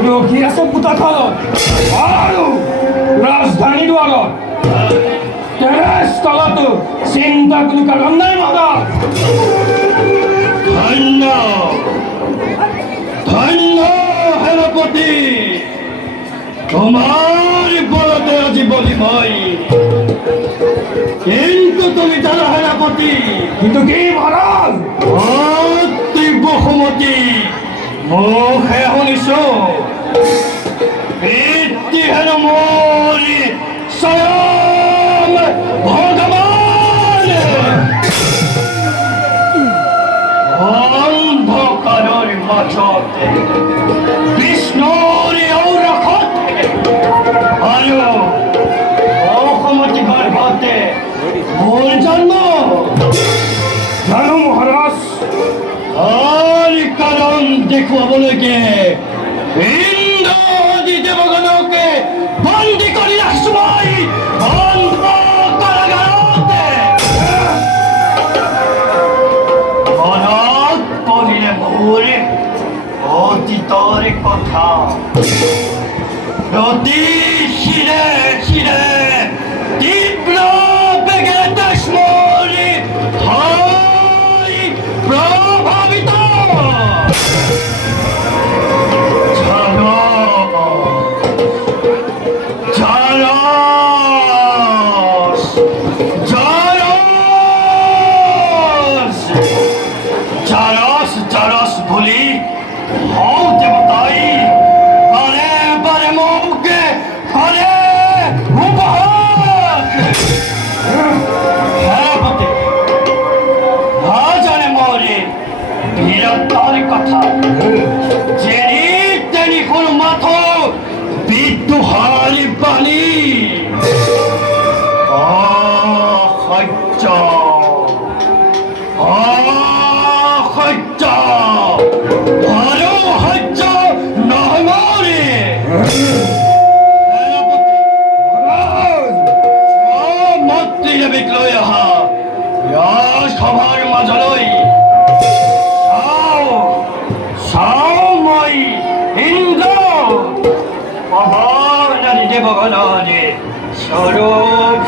ৰখিয়াছে পোতাখালত আৰু ৰাজধানী দুৱাৰত তেৰেছ তলতো চিন্তা কোনো কাৰণ নাই মহাৰাজ। ধন্য ধন্য সেনাপতি, তোমার বলতে আজি বলি মই, কিন্তু তুমি জানো সেনাপতি, কিন্তু কি মহাৰাজ? অতি বহুমতী মুখে শুনিছো পিতৃ হেনো মৰি স্বয়ং ভগৱান অন্ধকাৰৰ মাজতে বিষ্ণুৰ ঔৰসত আৰু অসমতি গৰ্ভতে মোৰ জন্ম। জানো মহাৰাজ। আৰু কাৰণ দেখুৱাবলৈকে ইন্দ্ৰাদি দেৱগণকে বন্দী কৰি ৰাখিছো মই কাৰাগাৰতে। মনত পৰিলে মোৰ অতীতৰ কথা, অতি শিৰে শিৰে তীব্ৰ বেগেৰে দেশ মোৰ হয় প্ৰভাৱিত। জারস বলি হও দেবতাই বারে বারে মুখে হরে উপহাস। সেনাপতি না জানে মরে বীরত্বর কথা, জেনি তেনি কোন মাথ বিদ্রোহারি বাণী অসহ্য অসহ্য আৰু সহ্য নহয় মৰে। সেনাপতি মন্ত্ৰীদেৱীক লৈ অহা ইয়াৰ সভাৰ মাজলৈ চাওঁ মই ইন্দ্ৰ পৱন দেৱগণৰে স্বৰূপ